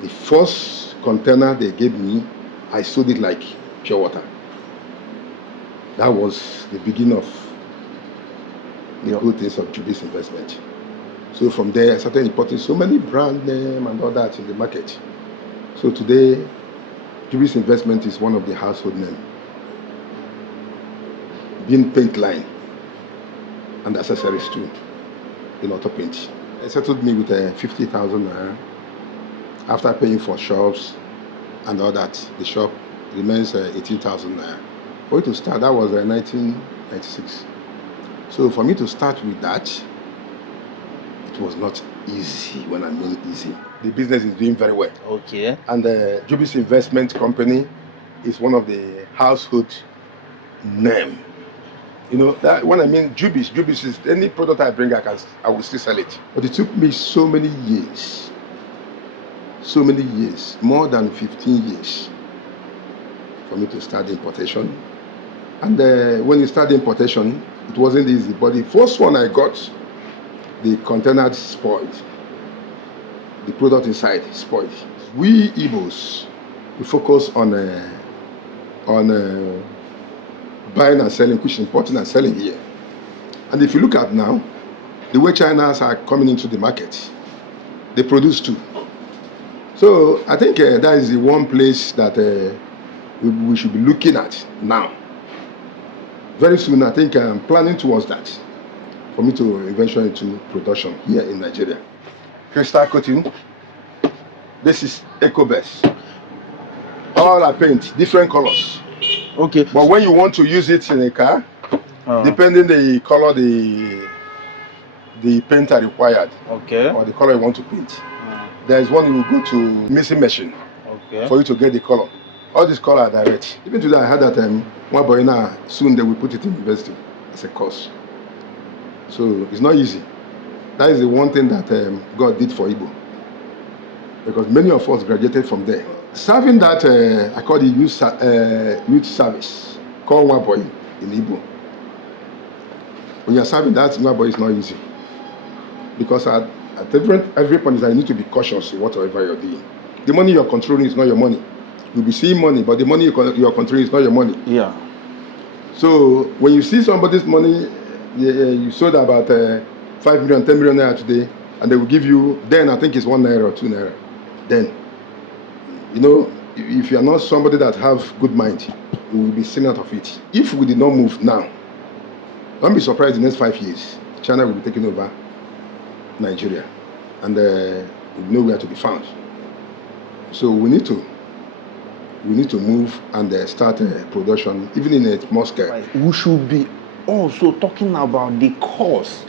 The first container they gave me, I sold it like pure water. That was the beginning of the good things of Jubilee's investment. So from there, I started importing so many brand names and all that in the market. So today, Jubilee's investment is one of the household names. Being paint line and accessories too, in auto paint. They settled me with 50,000 naira. After paying for shops and all that, the shop remains 18,000 naira. For me to start, that was 1996. So for me to start with that, it was not easy. When I mean easy, the business is doing very well. Okay. And Jubilee's investment company is one of the household name. You know, that when I mean Jubilee's is any product I bring, I will still sell it. But it took me so many years, more than 15 years, for me to start importation. And when you start importation, it wasn't easy. But the first one I got, the container spoiled. The product inside spoiled. We Igbos, we focus on buying and selling, which is importing and selling here. And if you look at now, the way China's are coming into the market, they produce too. So I think that is the one place that we should be looking at now. Very soon, I think I'm planning towards that, for me to eventually into production here in Nigeria. Crystal coating. This is EcoBest. All are paint, different colors. Okay. But when you want to use it in a car, depending the color the paint are required, okay, or the color you want to paint, there is one you will go to mixing machine, okay, for you to get the color. All these colors are direct. Even today, I heard that one boy now soon they will put it in university as a course. So it's not easy. That is the one thing that God did for Igbo, because many of us graduated from there. Serving that, I call it youth service, called Waboy in Igbo. When you're serving that, Waboy is not easy, because at every point you need to be cautious in whatever you're doing. The money you're controlling is not your money. You'll be seeing money, but the money you're controlling is not your money. Yeah. So when you see somebody's money, you sold about 5 million, 10 million naira today, and they will give you, then I think it's 1 naira or 2 naira. Then, you know, if you are not somebody that have good mind, you will be seen out of it. If we did not move now, don't be surprised in the next 5 years, China will be taking over Nigeria, and we know where to be found. So we need to move and start production, even in a small scale. Right. We should be also talking about the cost.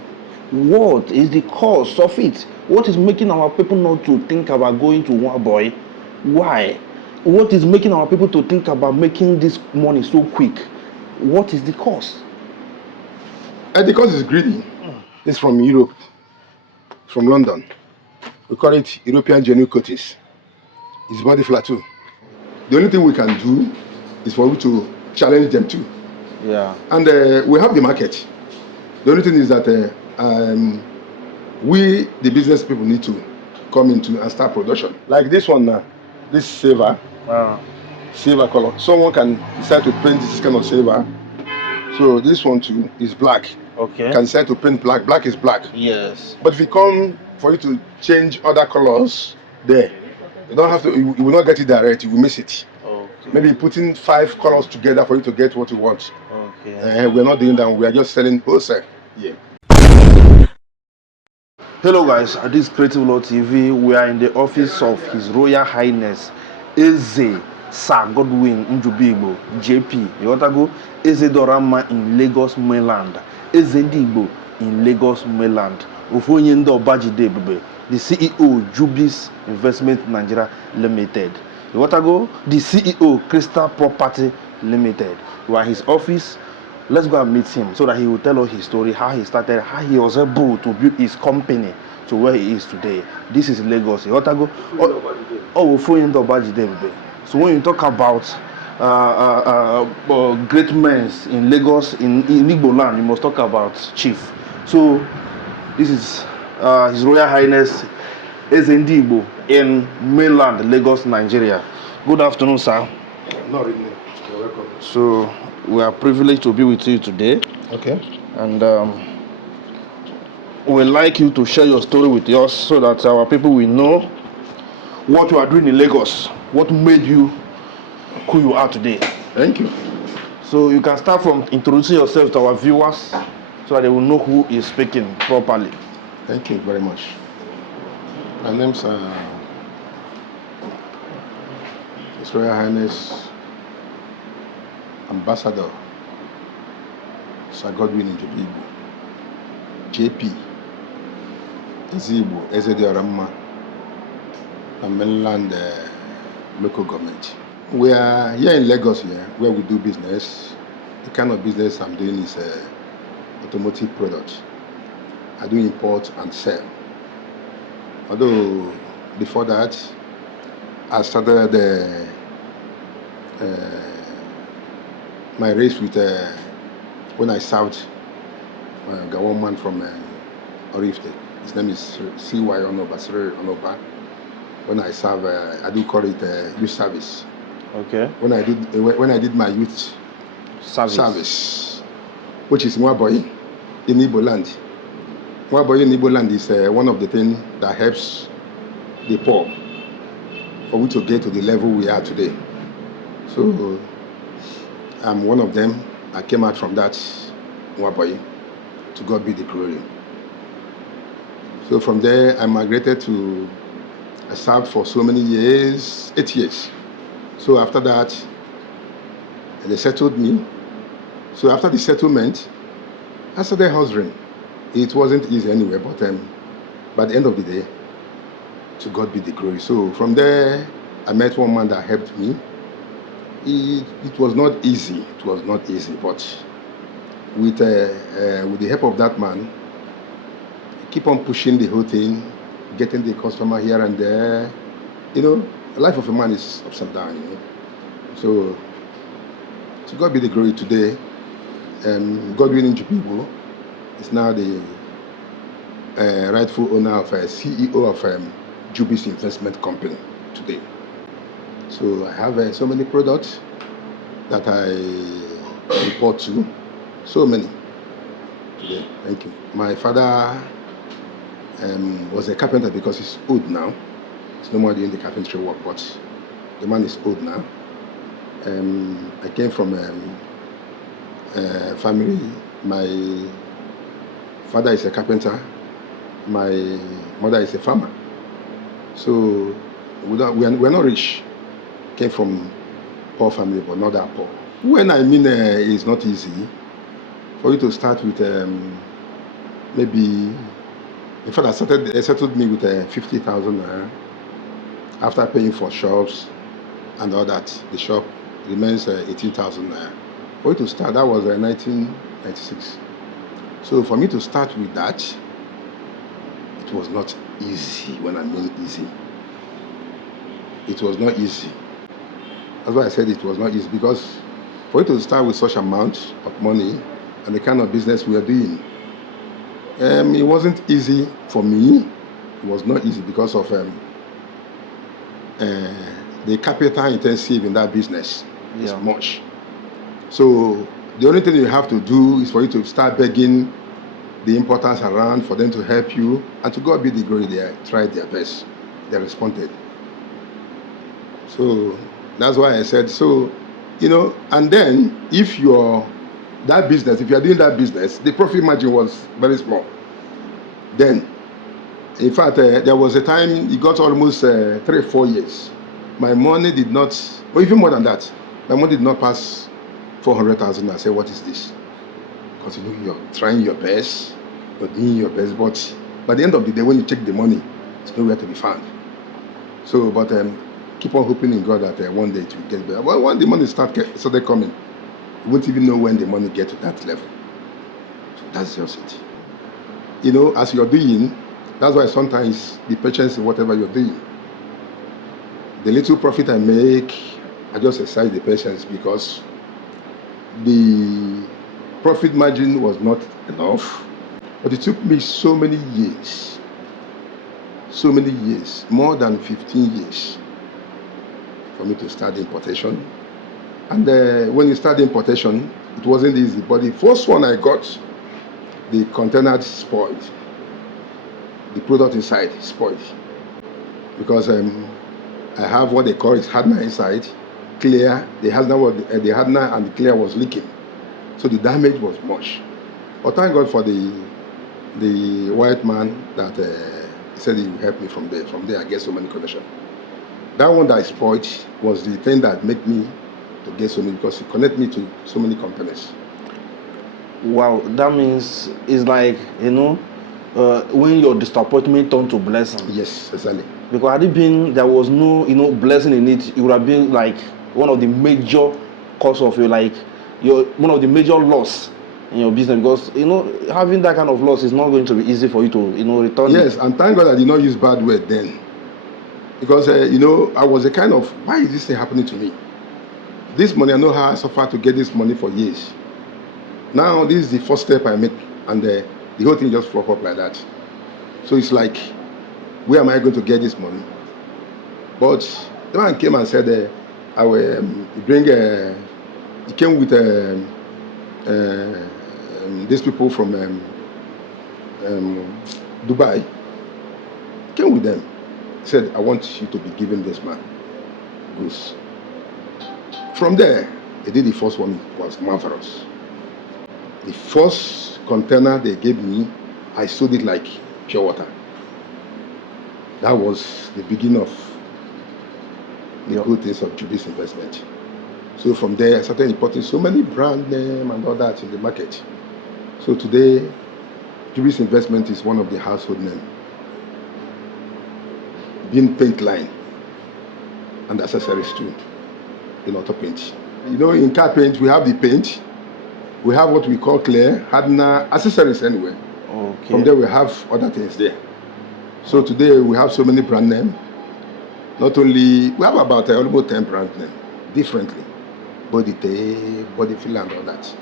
What is the cost of it? What is making our people not to think about going to Waboy? Why? What is making our people to think about making this money so quick? What is the cost? The cost is greedy. It's from Europe, from London. We call it European genuine coatings. It's body flat too. The only thing we can do is for you to challenge them too. Yeah. And we have the market. The only thing is that we, the business people, need to come into and start production. Like this one now, this silver color. Someone can decide to paint this kind of silver. So this one too is black. Okay. Can decide to paint black. Black is black. Yes. But if you come for you to change other colors, there, you don't have to. You will not get it direct. You will miss it. Okay. Maybe putting 5 colors together for you to get what you want. Okay. We're not doing that. We are just selling wholesale. Yeah. Hello guys, at this Creative Law TV, we are in the office of His Royal Highness Eze Sir Godwin Njubigbo JP. You want to go Eze Dorama in Lagos, Mainland. Eze Digbo in Lagos, Mainland. Ofonye Obajide Bebe, the CEO Jubilee's Investment Nigeria Limited. You want to go the CEO Crystal Property Limited. We are his office. Let's go and meet him so that he will tell us his story, how he started, how he was able to build his company to where he is today. This is Lagos. You want to go? Ofonye Obajide Bebe. So when you talk about great men in Lagos, in Igbo land, you must talk about Chief. So this is His Royal Highness Eze Ndigbo in mainland Lagos, Nigeria. Good afternoon, sir. Not really. You're welcome. So we are privileged to be with you today, Okay. and we'd like you to share your story with us so that our people will know what you are doing in Lagos, what made you who you are today. Thank you. So you can start from introducing yourself to our viewers so that they will know who is speaking properly. Thank you very much. My name's His Royal Highness Ambassador Sir Godwin Njobibu, JP, Ezigbo, Ezedioramma, and mainland local government. We are here in Lagos here, where we do business. The kind of business I'm doing is automotive products. I do import and sell. Although before that, I started my race with when I served a government from Orifte. His name is C.Y. Onoba, Sri Onoba. When I serve, I do call it youth service. Okay. When I did my youth service, which is Mwaboy in Igbo land. Mwaboy in Igbo land is one of the things that helps the poor for we to get to the level we are today. So I'm one of them. I came out from that Mwaboy. To God be the glory. So from there, I migrated to, I served for so many years, 8 years. So after that, they settled me. So after the settlement, I started hustling. It wasn't easy anyway, but by the end of the day, to God be the glory. So from there, I met one man that helped me. It was not easy. It was not easy, but with the help of that man, keep on pushing the whole thing, getting the customer here and there. You know, the life of a man is ups and downs. You know? So, to God be the glory today. Godwin Njobibu is now the rightful owner of CEO of Jubis Investment Company today. So I have so many products that I import to. So many today. Thank you. My father was a carpenter because he's old now. He's no more doing the carpentry work, but the man is old now. I came from a family. My father is a carpenter. My mother is a farmer. So we're not rich. Came from poor family, but not that poor. When I mean it's not easy for you to start with maybe. In fact, they settled me with 50,000 naira. After paying for shops and all that, the shop remains 18,000 naira. For me to start, that was 1996. So for me to start with that, it was not easy. When I mean easy, it was not easy. That's why I said it was not easy, because for you to start with such amount of money and the kind of business we are doing, it wasn't easy for me. It was not easy because of the capital intensive in that business is much. So the only thing you have to do is for you to start begging the importers around for them to help you, and to God be the glory, they tried their best. They responded. So that's why I said so, you know. And then if you're doing that business, the profit margin was very small. Then, in fact, there was a time it got almost 3 or 4 years. My money did not, or even more than that, my money did not pass 400,000. I said, what is this? Because you know you're trying your best, you're doing your best, but by the end of the day, when you check the money, it's nowhere to be found. So, but keep on hoping in God that one day it will get better. Well, when the money started coming, you won't even know when the money get to that level. So that's just it. You know, as you're doing, that's why sometimes be patient in whatever you're doing. The little profit I make, I just exercise the patience, because the profit margin was not enough. But it took me so many years so many years, more than 15 years, for me to start importation. And when you start importation, it wasn't easy. But the first one I got, the container spoiled. The product inside spoiled. Because I have what they call is hardener inside, clear. The hardener and the clear was leaking. So the damage was much. But thank God for the white man that said he would help me from there. From there, I get so many connections. That one that I spoiled was the thing that made me to get so many, because it connected me to so many companies. Wow, that means it's like, when your disappointment turned to blessing. Yes, exactly. Because had it been there was no blessing in it, it would have been like one of the major cause of one of the major loss in your business, because having that kind of loss is not going to be easy for you to return. Yes, and thank God I did not use bad word then, because I was a kind of, why is this thing happening to me? This money, I know how I suffered to get this money for years. Now this is the first step I make, and the whole thing just flop up like that. So it's like, where am I going to get this money? But the man came and said, I will bring. He came with these people from Dubai. He came with them. He said, I want you to be giving this man goods. From there, they did the first one. It was marvelous. The first container they gave me, I sold it like pure water. That was the beginning of the good things of Juby's investment. So from there, I started importing so many brand names and all that in the market. So today, Juby's investment is one of the household names. Being paint line and accessories too, in auto paint. In car paint, we have the paint. We have what we call clear, hardener, accessories anyway. Okay. From there, we have other things there. So today we have so many brand names. Not only, we have about almost 10 brand names, differently. Body tape, body filler and all that.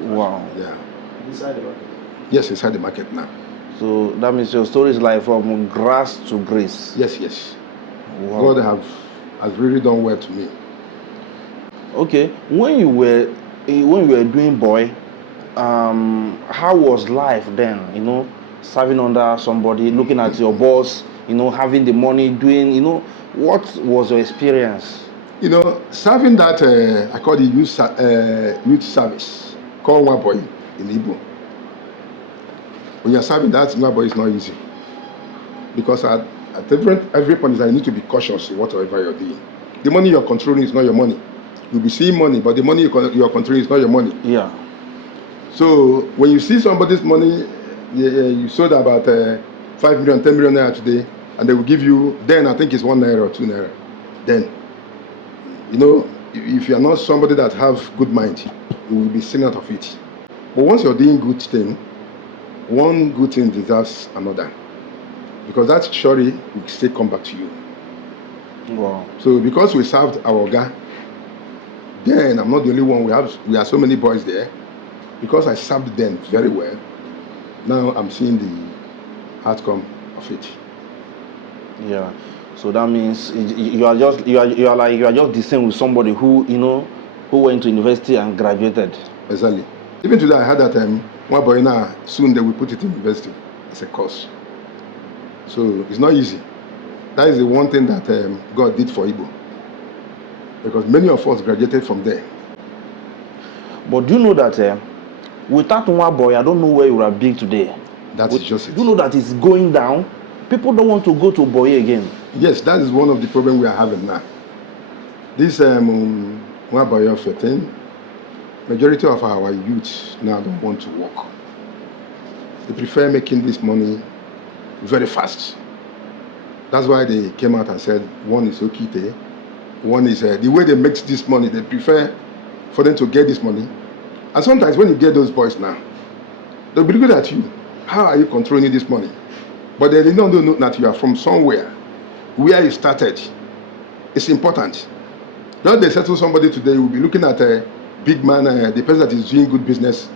Wow. Yeah. Inside the market? Yes, inside the market now. So that means your story is like from grass to grace. Yes. Wow. God has really done well to me. Okay. When you were doing boy, how was life then? Serving under somebody, looking at your boss, having the money, doing, what was your experience? Serving that, I call the youth service, called one boy in Igbo. When you're serving that one boy, it's not easy. Because at every point, you need to be cautious in whatever you're doing. The money you're controlling is not your money. You'll be seeing money, but the money you're controlling is not your money. Yeah. So when you see somebody's money, you sold about 5 million, 10 million naira today, and they will give you, then I think it's 1 naira or 2 naira. Then, if you are not somebody that have good mind, you will be seen out of it. But once you're doing good thing, one good thing deserves another, because that surely will still come back to you. Wow. So because we served our Oga, then I'm not the only one. We are so many boys there. Because I served them very well, now I'm seeing the outcome of it. Yeah. So that means you are just the same with somebody who went to university and graduated. Exactly. Even today, I heard that one boy now soon they will put it in university as a course. So it's not easy. That is the one thing that God did for Igbo, because many of us graduated from there. But do you know that without one boy, I don't know where you would have been today. That's just it. Do you know that it's going down? People don't want to go to boy again. Yes, that is one of the problems we are having now. This one boy of 13, majority of our youth now don't want to work. They prefer making this money very fast. That's why they came out and said one is Okite, one is the way they make this money. They prefer for them to get this money. And sometimes when you get those boys now, they'll be looking at you. How are you controlling this money? But they don't know that you are from somewhere where you started. It's important. Now they settle somebody today, you will be looking at a big man, the person that is doing good business.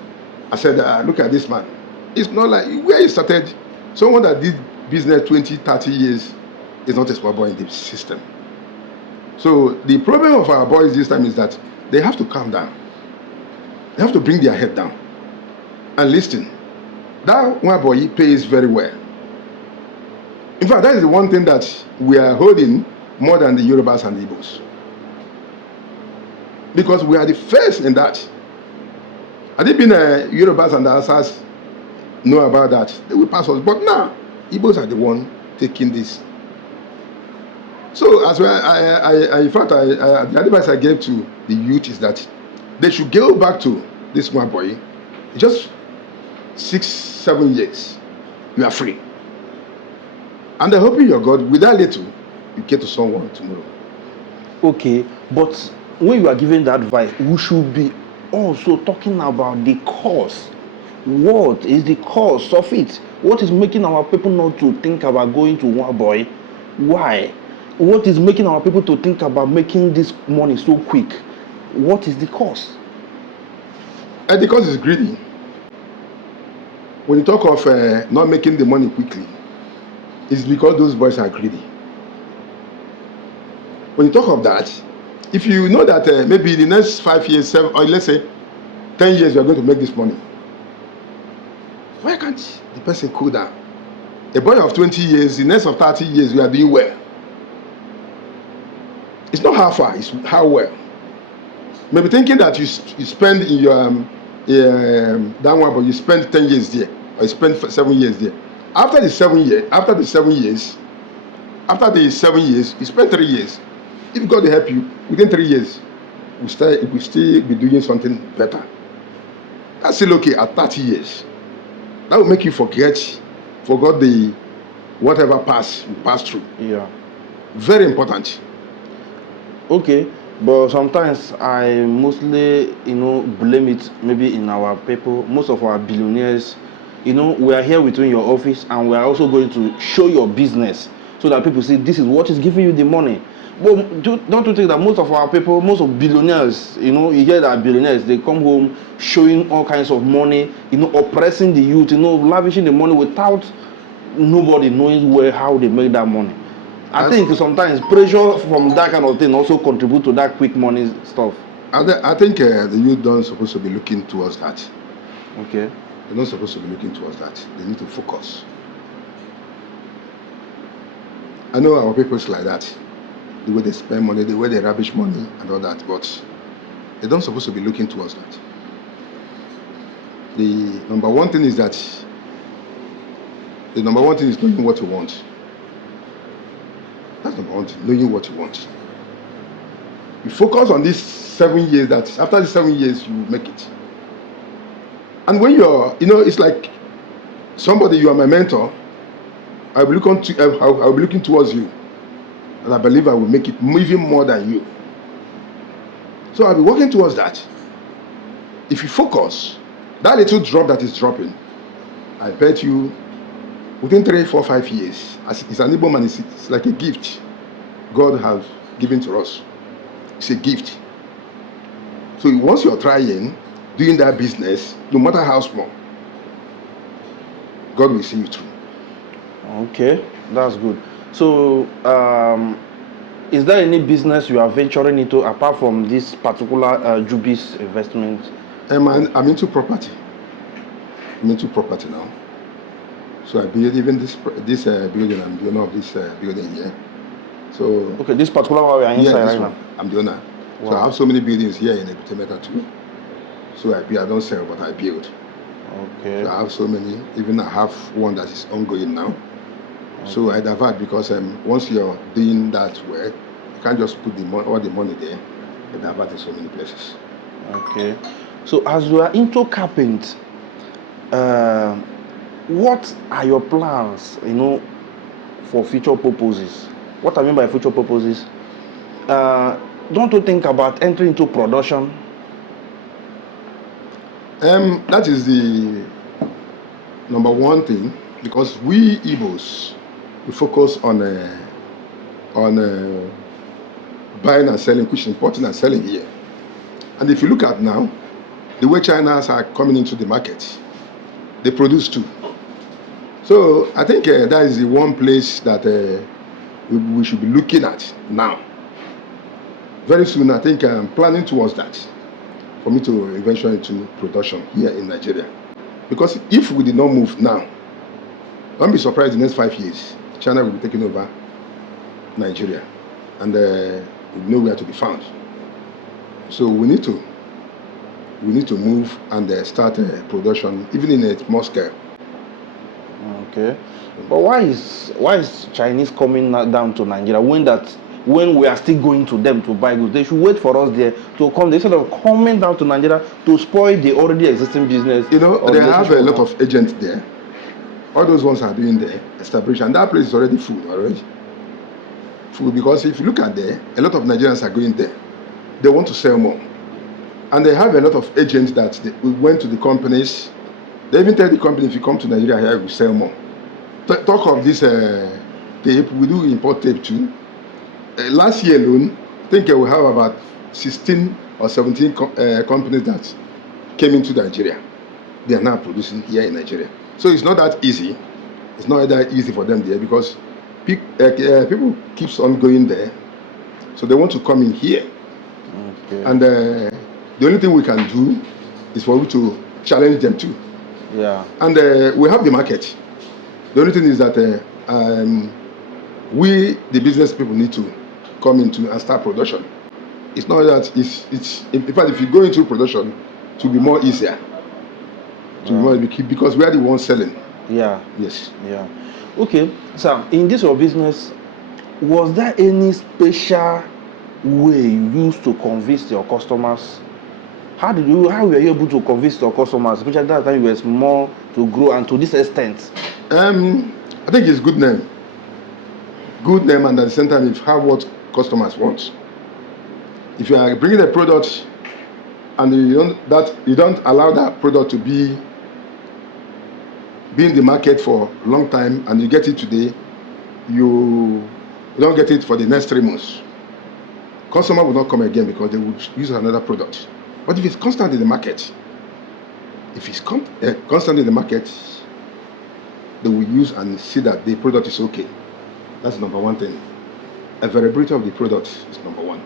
I said, look at this man. It's not like where you started. Someone that did business 20, 30 years is not a small boy in the system. So the problem of our boys this time is that they have to calm down. They have to bring their head down and listen. That one boy pays very well. In fact, that is the one thing that we are holding more than the Yorubas and the Igbos. Because we are the first in that. Had it been Yorubas and the Asas know about that, they will pass us. But now, Igbos are the one taking this. So, as well, the advice I gave to the youth is that they should go back to this one boy. Just 6, 7 years, you are free. And I hope in your God, with that little, you get to someone tomorrow. Okay, but when you are giving that advice, we should be also talking about the cause. What is the cause of it? What is making our people not to think about going to one boy? Why? What is making our people to think about making this money so quick? What is the cause? And the cause is greedy. When you talk of not making the money quickly, it's because those boys are greedy. When you talk of that, if you know that maybe in the next 5 years, 7, or let's say 10 years, you are going to make this money, why can't the person cool down? A boy of 20 years, the next of 30 years, you are doing well. It's not how far, it's how well. Maybe thinking that you spend in your that one, but you spend 10 years there, or you spend 7 years there. After the 7 years, you spend 3 years. If God will help you, within 3 years, you will still be doing something better. That's still okay at 30 years. That will make you forgot the whatever you passed through. Yeah. Very important. Okay, but sometimes I mostly, blame it maybe in our people. Most of our billionaires, we are here within your office and we are also going to show your business so that people see this is what is giving you the money. But don't you think that most of our people, most of billionaires, you hear that billionaires, they come home showing all kinds of money, oppressing the youth, lavishing the money without nobody knowing how they make that money. I think sometimes pressure from that kind of thing also contribute to that quick money stuff. I think the youth don't supposed to be looking towards that. Okay. They're not supposed to be looking towards that. They need to focus. I know our people is like that. The way they spend money, the way they rubbish money and all that, but they don't supposed to be looking towards that. The number one thing is knowing what you want. That's number one thing, knowing what you want. You focus on these 7 years, that after the 7 years, you will make it. And when you're, it's like somebody, you are my mentor, I'll be looking towards you. And I believe I will make it even more than you. So I'll be working towards that. If you focus, that little drop that is dropping, I bet you within 3, 4, 5 years, as it's an Igbo man, it's like a gift God has given to us. It's a gift. So once you're trying, doing that business, no matter how small, God will see you through. Okay, that's good. So, is there any business you are venturing into apart from this particular Jubi's investment? I'm into property. I'm into property now. So I build even this building. I'm the owner of this building here. So okay, this particular one we are inside right now. I'm the owner. Wow. So I have so many buildings here in Epitemeta too. So I don't sell, but I build. Okay. So I have so many. Even I have one that is ongoing now. Okay. So I divert because once you're doing that well, you can't just put all the money there. I divert in so many places. Okay. So as you are into carpent, what are your plans, for future purposes? What I mean by future purposes, don't you think about entering into production? That is the number one thing, because we Igbos, we focus on buying and selling, which is importing and selling here. And if you look at now, the way China's are coming into the market, they produce too. So I think that is the one place that we should be looking at now. Very soon, I think I'm planning towards that, for me to eventually into production here in Nigeria. Because if we did not move now, don't be surprised in the next 5 years, China will be taking over Nigeria, and we know where to be found. So we need to move and start production, even in a small scale. Okay, but why is Chinese coming down to Nigeria when we are still going to them to buy goods? They should wait for us there to come. Instead of coming down to Nigeria to spoil the already existing business. They have a lot of agents there. All those ones are doing the establishment, and that place is already full already. Full, because if you look at there, a lot of Nigerians are going there. They want to sell more, and they have a lot of agents that we went to the companies. They even tell the company, if you come to Nigeria here, we sell more. Talk of this tape, we do import tape too. Last year alone, I think we have about 16 or 17 companies that came into Nigeria. They are now producing here in Nigeria. So it's not that easy. It's not that easy for them there, because people keeps on going there. So they want to come in here. Okay. And the only thing we can do is for we to challenge them too. Yeah. And we have the market. The only thing is that we, the business people, need to come into and start production. It's not that it's in fact, if you go into production, it will be more easier. To be more, because we are the ones selling. Yeah. Yes. Yeah. Okay. So in this your business, was there any special way you used to convince your customers? How were you able to convince your customers, especially that time you were small, to grow and to this extent? I think it's good name, and at the same time, if you have what customers want. If you are bringing a product and you don't allow that product to be in the market for a long time, and you get it today, you don't get it for the next 3 months, customer will not come again because they would use another product. But if it's constant in the market, constant in the market, they will use and see that the product is okay. That's number one thing. Availability of the product is number one.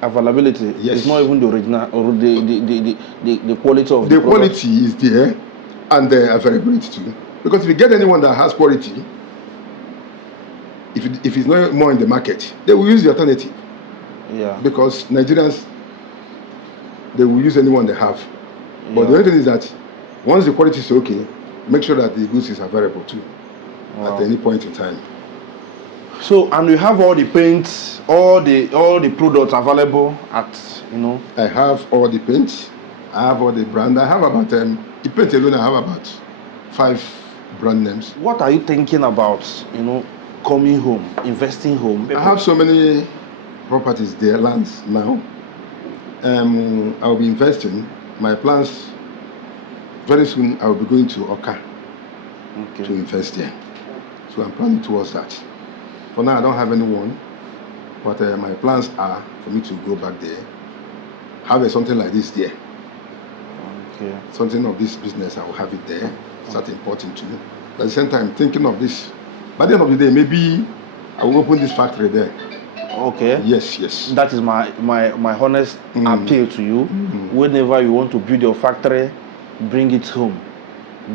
Availability. Yes. It's not even the original or the quality of the product. quality is there, and the availability too. Because if you get anyone that has quality, if it's not more in the market, they will use the alternative. Yeah. Because Nigerians, they will use anyone they have. But the only thing is that once the quality is okay, make sure that the goods is available too. Wow. At any point in time. So, and you have all the paints, all the products available at, I have all the paints. I have all the brand. I have about the paint alone. I have about 5 brand names. What are you thinking about? Coming home, investing home? I have so many properties there, lands now. I'll be investing. My plans, very soon I will be going to Oka to invest there. So I'm planning towards that. For now, I don't have anyone, but my plans are for me to go back there, have something like this there. Okay. Something of this business, I will have it there, start importing too. At the same time, thinking of this. By the end of the day, maybe I will open this factory there. Okay. Yes. That is my honest appeal to you. Mm-hmm. Whenever you want to build your factory, bring it home.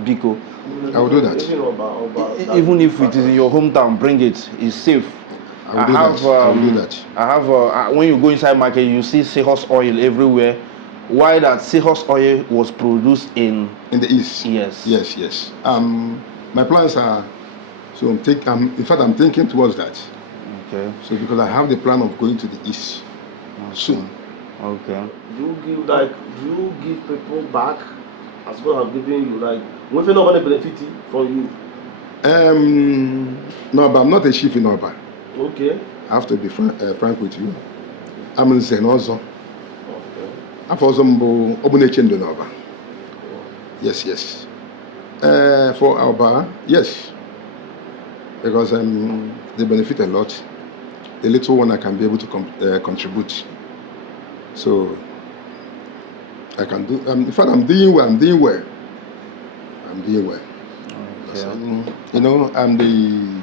Biko. I will do that. Even if it is in your hometown, bring it. It's safe. I will do that. I have when you go inside market, you see seahorse oil everywhere. Why that seahorse oil was produced in the east? Yes. My plans are, so in fact I'm thinking towards that. Okay. So because I have the plan of going to the east soon. Okay. Do you give people back as well as giving you, like, when you're not going to benefit for you? No, but I'm not a chief in Oba. Okay. I have to be frank with you. I'm in Zen also. Okay. I'm also in Oba. Yes. For Oba, yes. Because they benefit a lot. The little one I can be able to contribute. So I can do. In fact, I'm doing well. So, you know, I'm the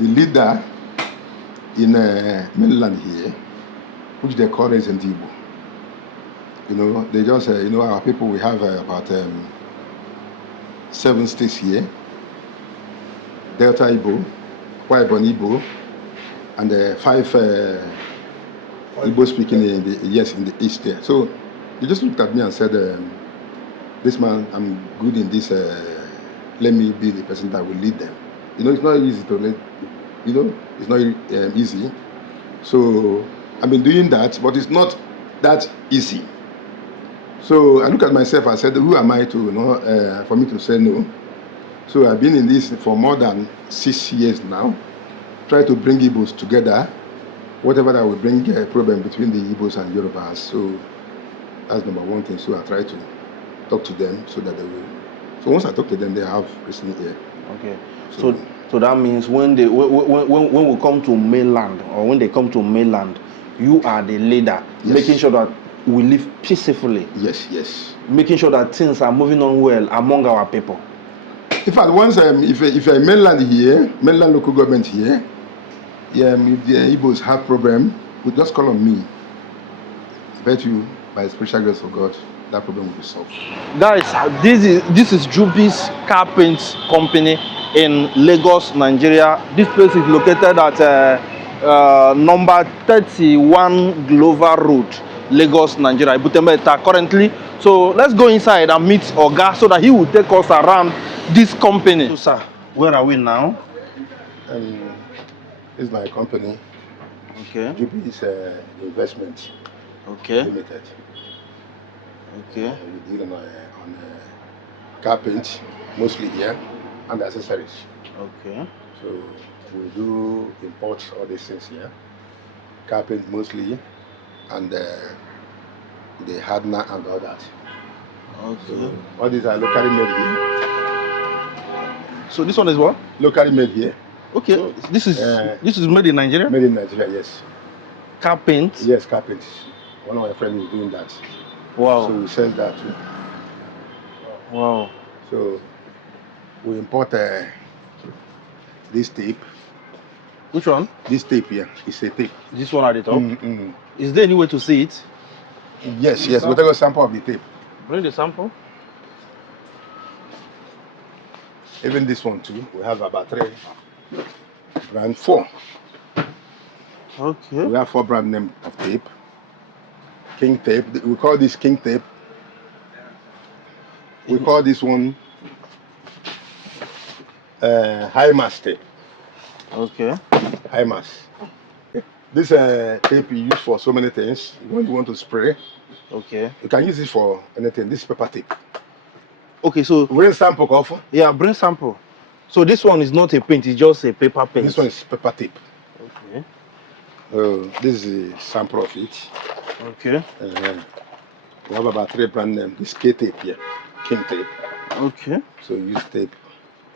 leader in mainland here, which they call Resident Igbo. You know, they just, you know, our people, we have about 7 states here. Delta Igbo, Kwaibon Igbo, and 5 Igbo speaking in the east there. So they just looked at me and said, this man, I'm good in this, let me be the person that will lead them. You know, it's not easy to lead, you know, it's not easy. So I've been doing that, but it's not that easy. So I look at myself and said, who am I to, you know, for me to say no? So I've been in this for more than 6 years now, try to bring Igbos together, whatever that will bring a problem between the Igbos and Yorubas. So that's number one thing. So I try to talk to them so that they will. So once I talk to them, they have listening ear. Okay. So that means when we come to mainland, or when they come to mainland, you are the leader, Yes. making sure that we live peacefully. Yes, yes. Making sure that things are moving on well among our people. In fact, once if a mainland here, mainland local government here, if the Igbos have problem, we just call on me. I bet you, by the special grace of God, that problem will be solved. Guys, this is Juby's car paint company in Lagos, Nigeria. This place is located at number 31 Glover Road, Lagos, Nigeria, Ibutemeta currently. So let's go inside and meet Oga so that he will take us around this company. So sir, where are we now? This is my company. Okay. Juby is investment Okay. limited. Okay. We deal on car paint, mostly here, and accessories. Okay. So we do import all these things here. Car paint mostly, and the hardener and all that. Okay. So all these are locally made here. So this one is what? Locally made here. Okay. So, this is made in Nigeria? Made in Nigeria, yes. Car paint? Yes, car paint. One of my friends is doing that. Wow. So we sell that too. Wow. So we import this tape. Which one? This tape here is a tape. This one at the top? Mm-mm. Is there any way to see it? Yes, yes. We'll take a sample of the tape. Bring the sample. Even this one too. We have about 3 brand 4. Okay. We have 4 brand name of tape. King tape. We call this King tape. We call this one high mass tape. Okay. High mass. This tape you use for so many things. When you want to spray, Okay. you can use it for anything. This is paper tape. Okay, so Bring sample off. yeah, bring sample. So this one is not a paint, it's just a paper paint. This one is paper tape. Okay. This is a sample of it. Okay. We have about 3 brand name. This K tape here, King tape. Okay. So you use tape.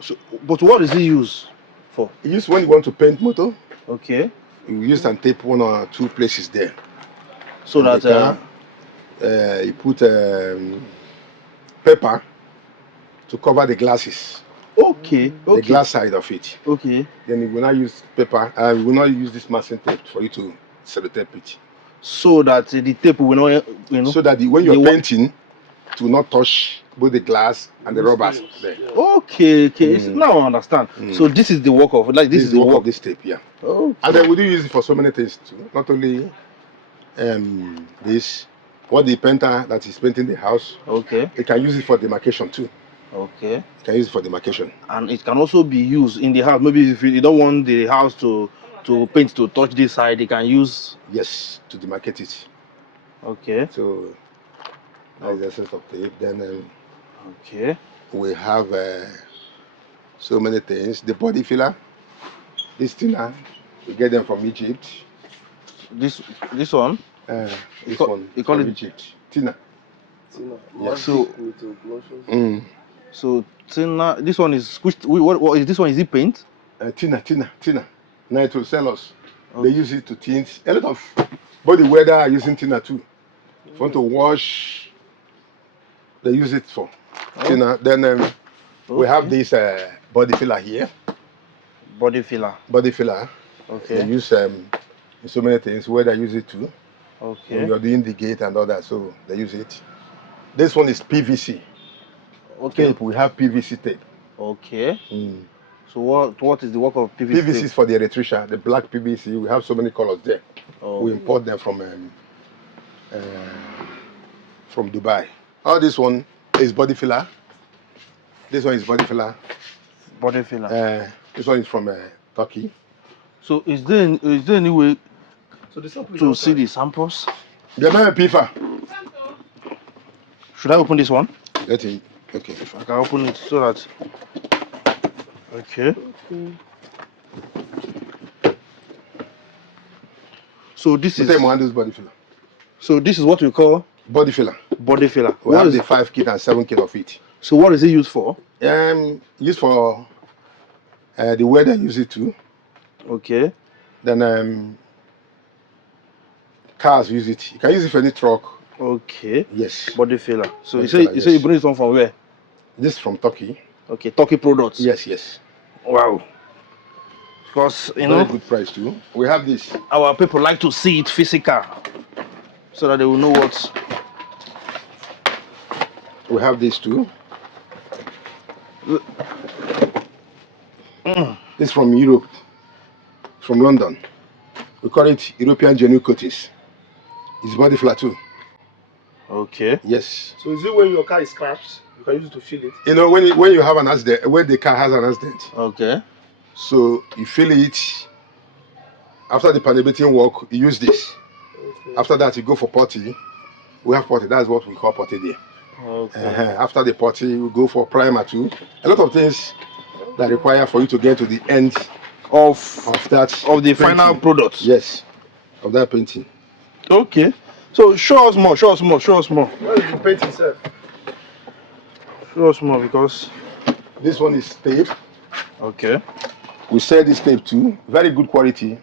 So, but what is it used for? You use when you want to paint motor. Okay. You use and tape 1 or 2 places there. So that you put paper to cover the glasses. okay. The glass side of it. Okay. Then you will not use paper. We will not use this masking tape for you to sellotape it. So that the tape will not, you know. So that when you're painting, it will not touch both the glass and the rubbers there. Okay. Now I understand. So this is the work of this is the work of this tape, yeah. Okay. And then we do use it for so many things too. Not only this, what the painter that is painting the house. Okay. They can use it for demarcation too. Okay. You can use it for demarcation. And it can also be used in the house. Maybe if you don't want the house to paint to touch this side, they can use. Yes, to demarcate it. Okay. So that's the essence of tape. Then okay. We have so many things. The body filler, this thinner, we get them from Egypt. This one? This one. You call it Egypt. Thinner. Yes. So thinner. This one is what is this one? Is it paint? Thinner. Nitrocellulose. Okay. They use it to tint. A lot of body weather are using thinner too. If you want to wash, they use it for thinner. Then We have Okay. this body filler here. Body filler. Body filler. Okay. They use in so many things. Where they use it too. When Okay. you're doing the gate and all that, so they use it. This one is PVC. Okay. Tape. We have PVC tape. Okay. So what is the work of PVC? PVC is for the electrician. The black PVC. We have so many colors there. Oh. We import them from Dubai. All this one is body filler. This one is body filler. Body filler. This one is from Turkey. So is there any way So the sample is to see outside. the samples? The man PIFA. Should I open this one? Let him. Okay. I can open it so that. Okay. So this is. Body filler. So this is what we call Body filler. body filler. We have the 5 kit and 7 kit of it. So what is it used for? Used for the weather use it too. Okay. Then cars use it. You can use it for any truck. Okay. Yes. Body filler. So Body you say filler, you say yes. you bring this one from where? This is from Turkey. Okay, Turkey products. Yes, yes. Wow. Because you Very know good price too. We have this. our people like to see it physical, so that they will know what. We have this too. This is from Europe, from London. We call it European genuine coatings. It's body filler too. Okay. Yes. So is it when your car is scratched, you can use it to fill it? You know, when you have an accident, when the car has an accident, Okay. so you fill it. After the palliating work, you use this. Okay. After that, you go for potty. We have potty. That's what we call potty there. Okay. After the potty, we go for primer too. A lot of things that require for you to get to the end Of that of the painting. final product. Yes, of that painting. Okay. So show us more. Show us more. Show us more. What is the paint itself? Show us more because. This one is tape. Okay. We sell this tape too. Very good quality.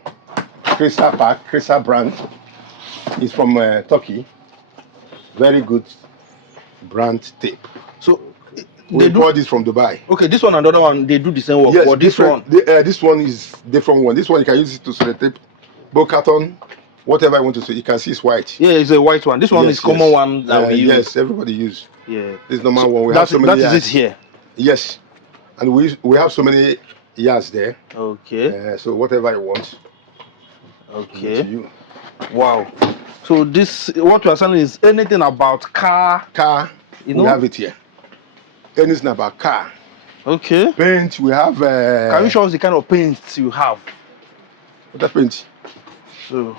Crystal Pack, Crystal brand. It's from Turkey. Very good brand tape. So We bought this from Dubai. Okay, this one and the other one they do the same work. Yes, but this one. This one is different one. This one you can use it to sellotape, both carton, whatever you want to say. You can see it's white. Yeah, it's a white one. This one Yes, is common yes. one that we use. Yes, everybody use. Yeah. This is normal one. We That have so many is yards. it here. Yes, and we have so many yards there. Okay. So whatever you want. Okay. To you. Wow. So this what you are selling is anything about car. Car, You we know? have it here. Anything about car. Okay. Paint, we have. Can you show us the kind of paints you have? What paint? So,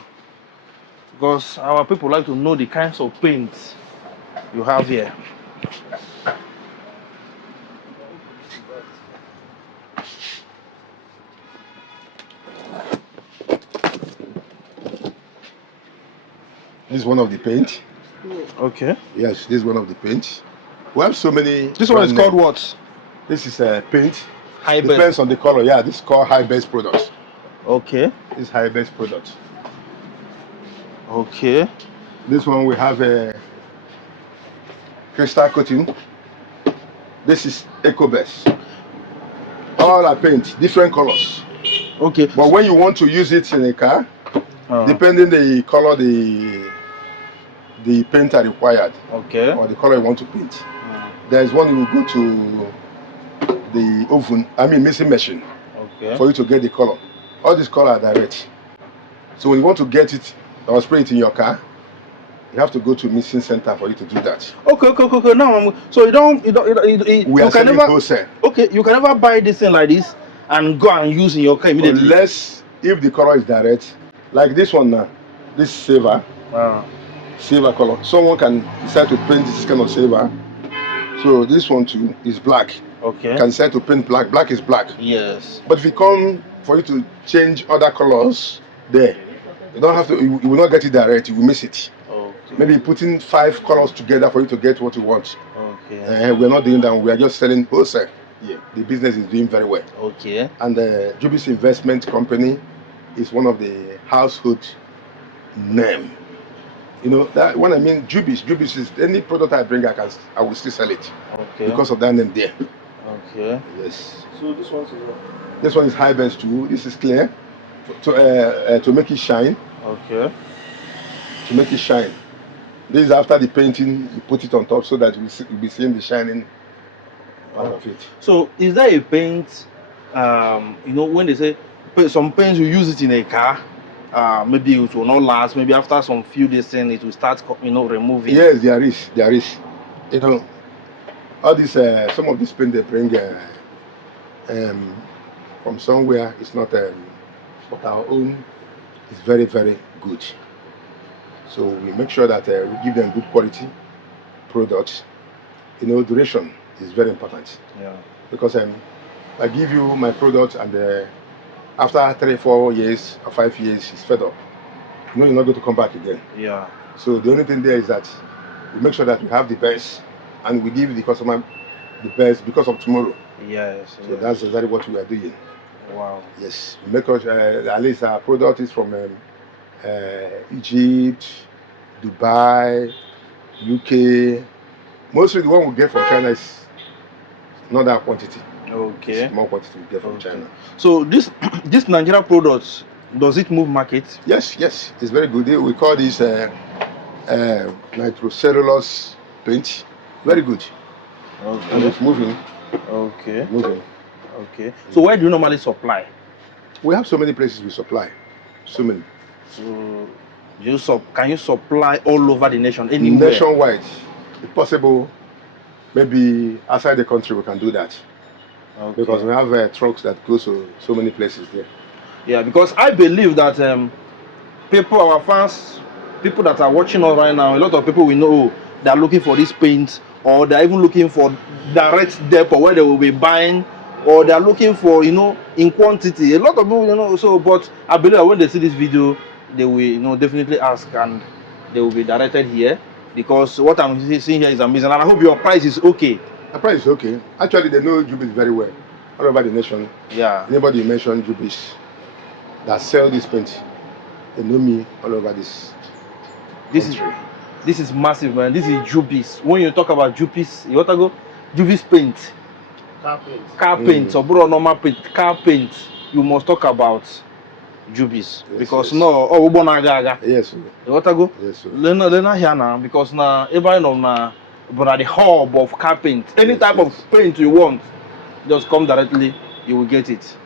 because our people like to know the kinds of paints you have here. This is one of the paint. Okay. Yes, this is one of the paint. We have so many. This one is brand called name. what? This is paint. High Depends best. on the color. Yeah, this is called high best products. Okay. This is high best products. Okay. This one we have a crystal coating. This is Eco Best. All are paint, different colors. Okay. But when you want to use it in a car, depending the color the paint are required, Okay. or the color you want to paint, there is one you will go to the oven. Mixing machine Okay. for you to get the color. All these colors are direct. So when you want to get it or spray it in your car, you have to go to mixing center for you to do that. Okay. Now, so We you are can selling never. wholesale. Okay, you can never buy this thing like this and go and use in your car immediately. Unless if the color is direct, like this one now, this silver color. Someone can decide to paint this kind of silver. So this one too is black. Okay. Can decide to paint black. Black is black. Yes. But if you come for you to change other colors, there, you don't have to. You will not get it direct. You will miss it. Okay. Maybe putting 5 colors together for you to get what you want. Okay. We are not doing that. We are just selling wholesale. Yeah, the business is doing very well. Okay. And the Jubis Investment Company is one of the household name. You know that when I mean Jubis is any product I bring, I will still sell it Okay. because of that name there. Okay. Yes. So this one's This one is high bench too. This is clear to make it shine. Okay. To make it shine. This is after the painting. You put it on top so that you'll be seeing the shining part of it. So is there a paint? You know, when they say some paints you use it in a car, maybe it will not last. Maybe after some few days, then it will start, removing. Yes, there is. There is. You know, all this. Some of this paint they bring from somewhere. It's not. But our own is very, very good. So we make sure that we give them good quality products. You know, duration is very important. Yeah. Because I give you my product and after 3, 4 years or 5 years, it's fed up. You know, you're not going to come back again. Yeah. So the only thing there is that we make sure that we have the best, and we give the customer the best because of tomorrow. Yes. So that's exactly what we are doing. Wow. Yes, we make sure at least our product is from Egypt, Dubai, UK. Mostly the one we get from China is not that quantity. Okay. It's more quantity we get from China. So this this Nigerian products, does it move market? Yes, it's very good. We call this nitrocellulose paint. Very good. Okay. And it's moving. Okay. Moving. Okay. So where do you normally supply? We have so many places we supply. So many. So can you supply all over the nation, anywhere? Nationwide. If possible, maybe outside the country we can do that. Okay. Because we have trucks that go to so many places there. Yeah, because I believe that people, our fans, people that are watching us right now, a lot of people we know they are looking for this paint, or they're even looking for direct depot where they will be buying, or they are looking for, in quantity. A lot of people, so, but I believe that when they see this video, they will, definitely ask, and they will be directed here, because what I'm seeing here is amazing, and I hope your price is okay. The price is okay. Actually, they know Jubis very well. All over the nation. Yeah. Anybody you mention Jubis that sell this paint, they know me all over this. This is massive, man. This is Jubis. When you talk about Jubis, you want to go Jubis paint. Car paint, or normal paint, car paint. You must talk about Jubis, yes, because yes. Yes. You want to go? Yes, sir. Learn here now, because now everybody know now, but the hub of car paint, any Yes, type yes. of paint you want, just come directly, you will get it.